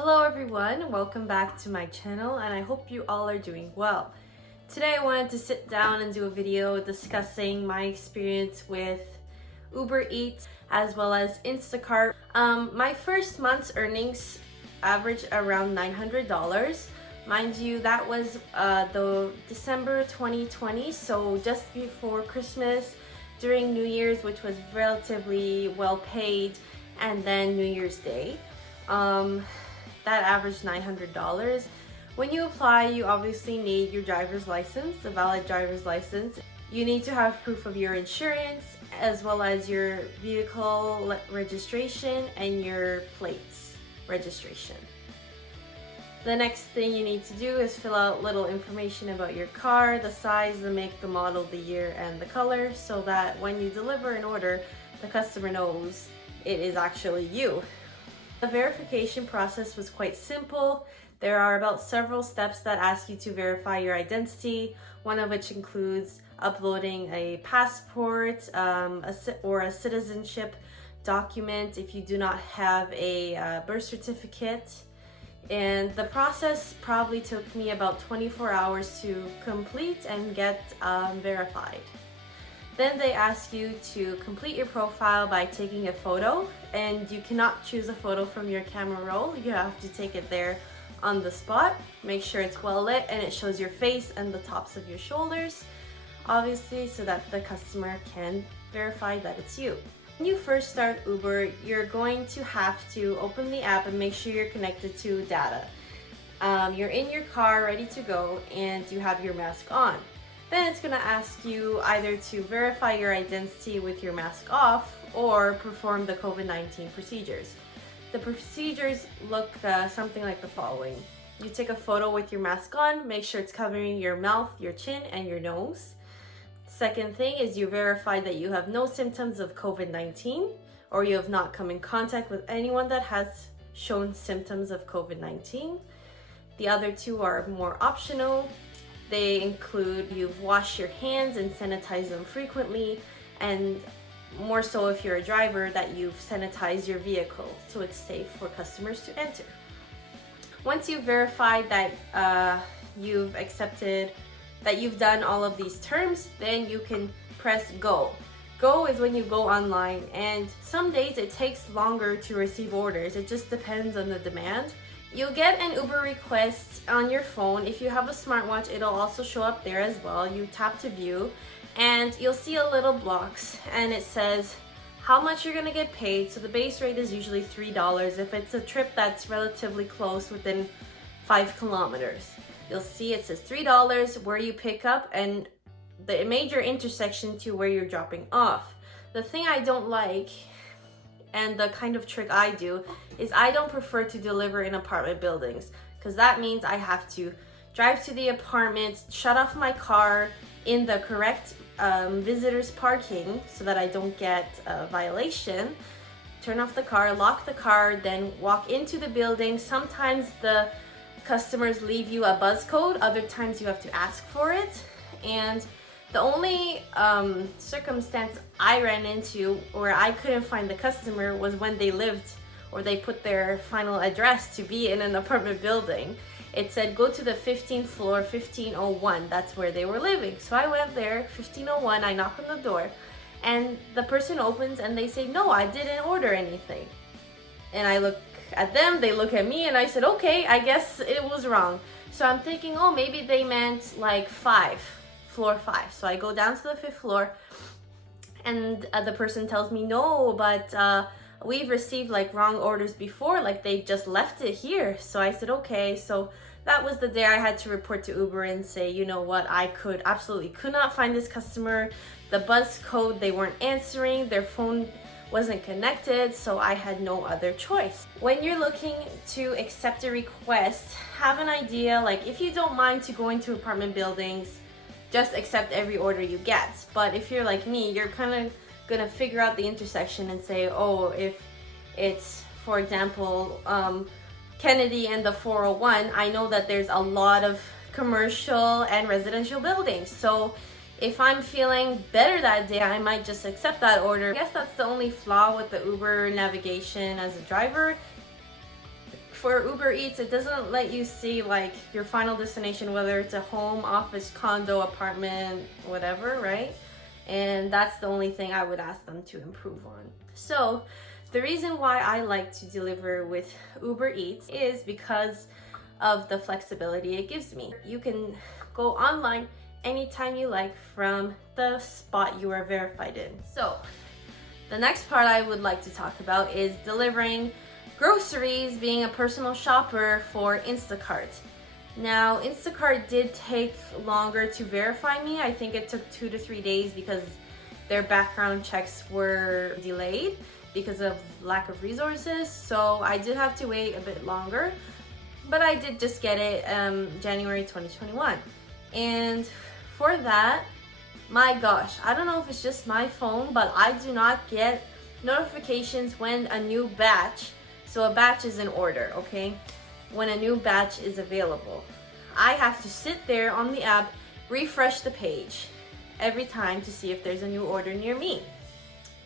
Hello everyone, welcome back to my channel and I hope you all are doing well. Today I wanted to sit down and do a video discussing my experience with Uber Eats as well as Instacart. My first month's earnings averaged around $900. Mind you, that was the December 2020, so just before Christmas, during New Year's, which was relatively well paid, and then New Year's Day. That averaged $900. When you apply, you obviously need your driver's license, a valid driver's license. You need to have proof of your insurance, as well as your vehicle registration and your plates registration. The next thing you need to do is fill out little information about your car, the size, the make, the model, the year, and the color, so that when you deliver an order, the customer knows it is actually you. The verification process was quite simple. There are about several steps that ask you to verify your identity, one of which includes uploading a passport or a citizenship document if you do not have a birth certificate. And the process probably took me about 24 hours to complete and get verified. Then they ask you to complete your profile by taking a photo, and you cannot choose a photo from your camera roll. You have to take it there on the spot. Make sure it's well lit and it shows your face and the tops of your shoulders, obviously, so that the customer can verify that it's you. When you first start Uber, you're going to have to open the app and make sure you're connected to data. You're in your car ready to go and you have your mask on. Then it's going to ask you either to verify your identity with your mask off or perform the COVID-19 procedures. The procedures look something like the following. You take a photo with your mask on, make sure it's covering your mouth, your chin, and your nose. Second thing is you verify that you have no symptoms of COVID-19 or you have not come in contact with anyone that has shown symptoms of COVID-19. The other two are more optional. They include you've washed your hands and sanitized them frequently, and more so if you're a driver, that you've sanitized your vehicle so it's safe for customers to enter. Once you've verified that you've accepted, that you've done all of these terms, then you can press go. Go is when you go online, and some days it takes longer to receive orders. It just depends on the demand. You'll get an Uber request on your phone. If you have a smartwatch, it'll also show up there as well. You tap to view and you'll see a little box and it says how much you're gonna get paid. So the base rate is usually $3 if it's a trip that's relatively close, within 5 kilometers. You'll see it says $3 where you pick up and the major intersection to where you're dropping off. The thing I don't like, and the kind of trick I do, is I don't prefer to deliver in apartment buildings, because that means I have to drive to the apartment, shut off my car in the correct visitors parking so that I don't get a violation, turn off the car, lock the car, then walk into the building. Sometimes the customers leave you a buzz code, other times you have to ask for it. And the only circumstance I ran into where I couldn't find the customer was when they lived or they put their final address to be in an apartment building. It said go to the 15th floor, 1501. That's where they were living. So I went there, 1501, I knock on the door, and the person opens and they say, no, I didn't order anything. And I look at them, they look at me, and I said, okay, I guess it was wrong. So I'm thinking, oh, maybe they meant like floor 5. So I go down to the 5th floor and the person tells me, no, but we've received like wrong orders before, like they just left it here. So I said, okay. So that was the day I had to report to Uber and say, you know what, I absolutely could not find this customer. The buzz code, they weren't answering, their phone wasn't connected, so I had no other choice. When you're looking to accept a request, have an idea, like if you don't mind to go into apartment buildings, just accept every order you get. But if you're like me, you're kind of gonna figure out the intersection and say, oh, if it's, for example, Kennedy and the 401, I know that there's a lot of commercial and residential buildings. So if I'm feeling better that day, I might just accept that order. I guess that's the only flaw with the Uber navigation as a driver. for Uber Eats, it doesn't let you see like your final destination, whether it's a home, office, condo, apartment, whatever, right? And that's the only thing I would ask them to improve on. So the reason why I like to deliver with Uber Eats is because of the flexibility it gives me. You can go online anytime you like from the spot you are verified in. So the next part I would like to talk about is delivering groceries, being a personal shopper for Instacart. Now, Instacart did take longer to verify me. I think it took 2 to 3 days because their background checks were delayed because of lack of resources. So I did have to wait a bit longer, but I did just get it January 2021. And for that, my gosh, I don't know if it's just my phone, but I do not get notifications when a new batch, so a batch is in order, okay? When a new batch is available. I have to sit there on the app, refresh the page every time to see if there's a new order near me.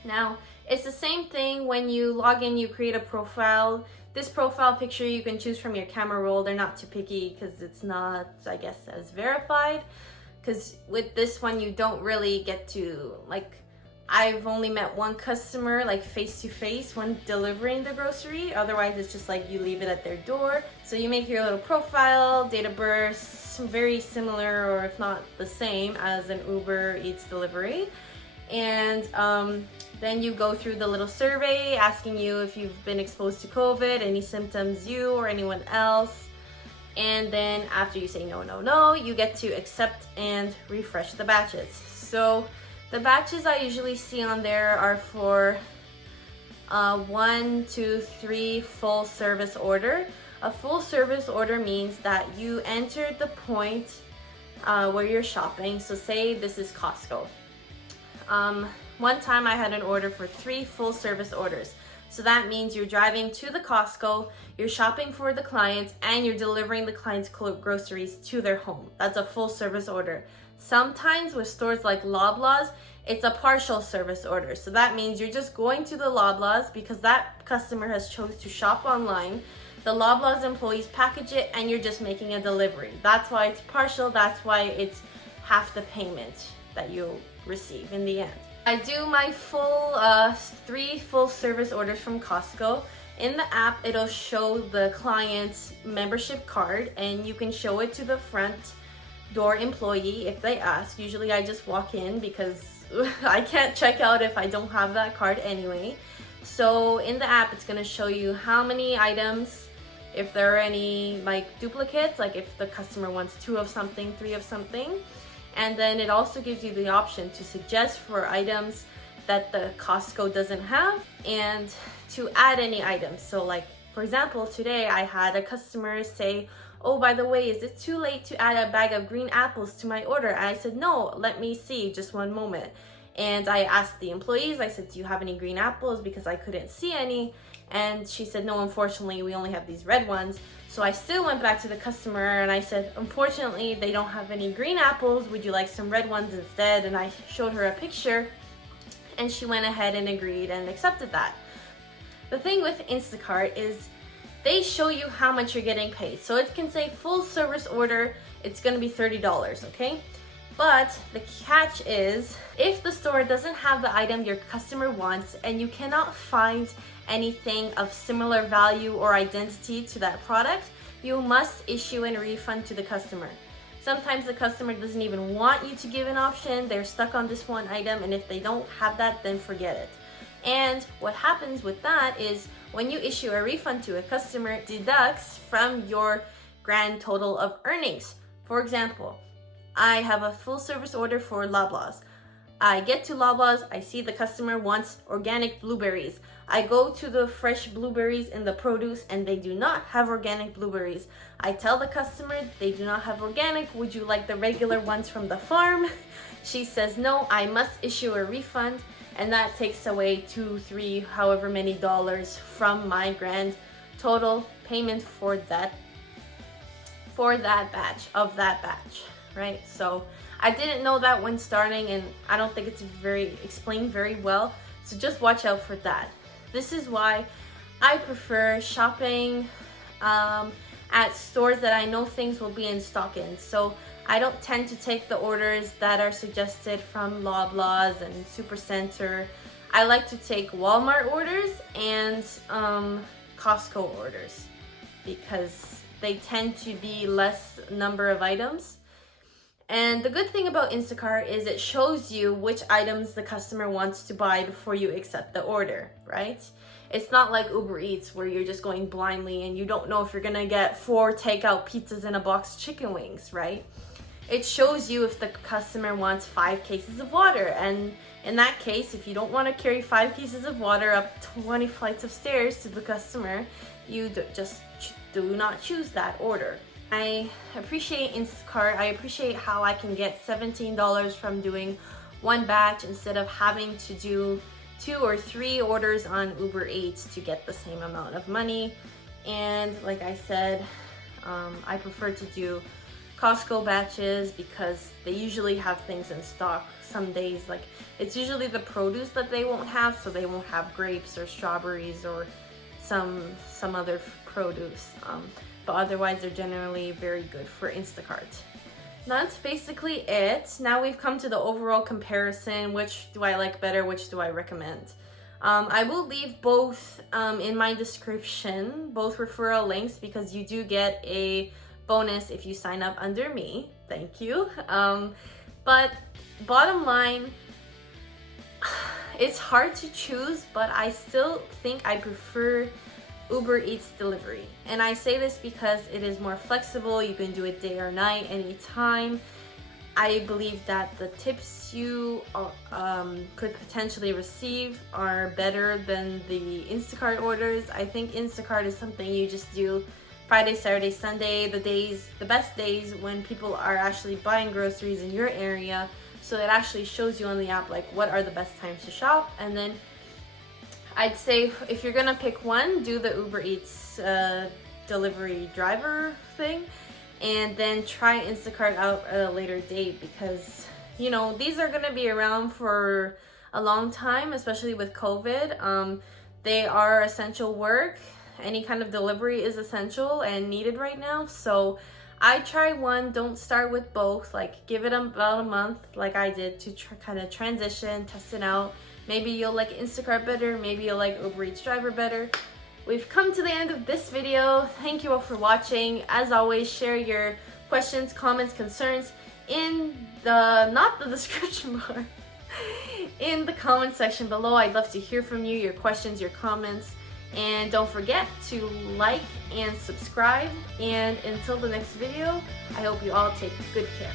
Now, it's the same thing when you log in, you create a profile. This profile picture you can choose from your camera roll. They're not too picky because it's not, I guess, as verified. Because with this one, you don't really get to, like, I've only met one customer like face to face when delivering the grocery. Otherwise, it's just like you leave it at their door. So you make your little profile, date of birth, very similar or if not the same as an Uber Eats delivery. And then you go through the little survey asking you if you've been exposed to COVID, any symptoms you or anyone else. And then after you say no, no, no, you get to accept and refresh the batches. So the batches I usually see on there are for 1, 2, 3 full service order. A full service order means that you entered the point where you're shopping. So say this is Costco. One time I had an order for 3 full service orders. So that means you're driving to the Costco, you're shopping for the clients, and you're delivering the client's groceries to their home. That's a full service order. Sometimes with stores like Loblaws, it's a partial service order. So that means you're just going to the Loblaws because that customer has chose to shop online. The Loblaws employees package it and you're just making a delivery. That's why it's partial. That's why it's half the payment that you'll receive in the end. I do my full 3 full service orders from Costco. In the app, it'll show the client's membership card and you can show it to the front door employee if they ask. Usually I just walk in because I can't check out if I don't have that card anyway. So in the app, it's gonna show you how many items, if there are any like duplicates, like if the customer wants 2 of something, 3 of something. And then it also gives you the option to suggest for items that the Costco doesn't have and to add any items. So like, for example, today I had a customer say, oh, by the way, is it too late to add a bag of green apples to my order? And I said, no, let me see, just one moment. And I asked the employees, I said, do you have any green apples? Because I couldn't see any. And she said, no, unfortunately, we only have these red ones. So I still went back to the customer and I said, unfortunately, they don't have any green apples. Would you like some red ones instead? And I showed her a picture and she went ahead and agreed and accepted that. The thing with Instacart is they show you how much you're getting paid. So it can say full service order, it's gonna be $30, okay? But the catch is, if the store doesn't have the item your customer wants and you cannot find anything of similar value or identity to that product, you must issue a refund to the customer. Sometimes the customer doesn't even want you to give an option, they're stuck on this one item, and if they don't have that, then forget it. And what happens with that is when you issue a refund to a customer, it deducts from your grand total of earnings. For example, I have a full service order for Loblaws. I get to Loblaws, I see the customer wants organic blueberries. I go to the fresh blueberries in the produce and they do not have organic blueberries. I tell the customer they do not have organic, would you like the regular ones from the farm? She says no, I must issue a refund, and that takes away 2, 3, however many dollars from my grand total payment for that batch, right? So I didn't know that when starting, and I don't think it's explained very well, so just watch out for that. This is why I prefer shopping at stores that I know things will be in stock in. So I don't tend to take the orders that are suggested from Loblaws and Supercenter. I like to take Walmart orders and Costco orders because they tend to be less number of items. And the good thing about Instacart is it shows you which items the customer wants to buy before you accept the order, right? It's not like Uber Eats where you're just going blindly and you don't know if you're gonna get 4 takeout pizzas and a box of chicken wings, right? It shows you if the customer wants 5 cases of water, and in that case, if you don't want to carry 5 cases of water up 20 flights of stairs to the customer, you just do not choose that order. I appreciate Instacart. I appreciate how I can get $17 from doing one batch instead of having to do 2 or 3 orders on Uber Eats to get the same amount of money. And like I said, I prefer to do Costco batches because they usually have things in stock. Some days, like, it's usually the produce that they won't have, so they won't have grapes or strawberries or some other produce, but otherwise they're generally very good for Instacart. That's basically it. Now we've come to the overall comparison. Which do I like better? Which do I recommend? I will leave both in my description, both referral links, because you do get a bonus if you sign up under me. Thank you. But bottom line, it's hard to choose, but I still think I prefer Uber Eats delivery. And I say this because it is more flexible. You can do it day or night, anytime. I believe that the tips you could potentially receive are better than the Instacart orders. I think Instacart is something you just do Friday, Saturday, Sunday, the best days when people are actually buying groceries in your area. So it actually shows you on the app like what are the best times to shop. And then I'd say if you're gonna pick one, do the Uber Eats delivery driver thing, and then try Instacart out at a later date, because you know these are gonna be around for a long time, especially with COVID. They are essential work. Any kind of delivery is essential and needed right now. So I try one, don't start with both. Like, give it about a month like I did to kind of transition, test it out. Maybe you'll like Instacart better, maybe you'll like Uber Eats driver better. We've come to the end of this video. Thank you all for watching. As always, share your questions, comments, concerns in not the description bar, in the comment section below. I'd love to hear from you, your questions, your comments. And don't forget to like and subscribe. And until the next video, I hope you all take good care.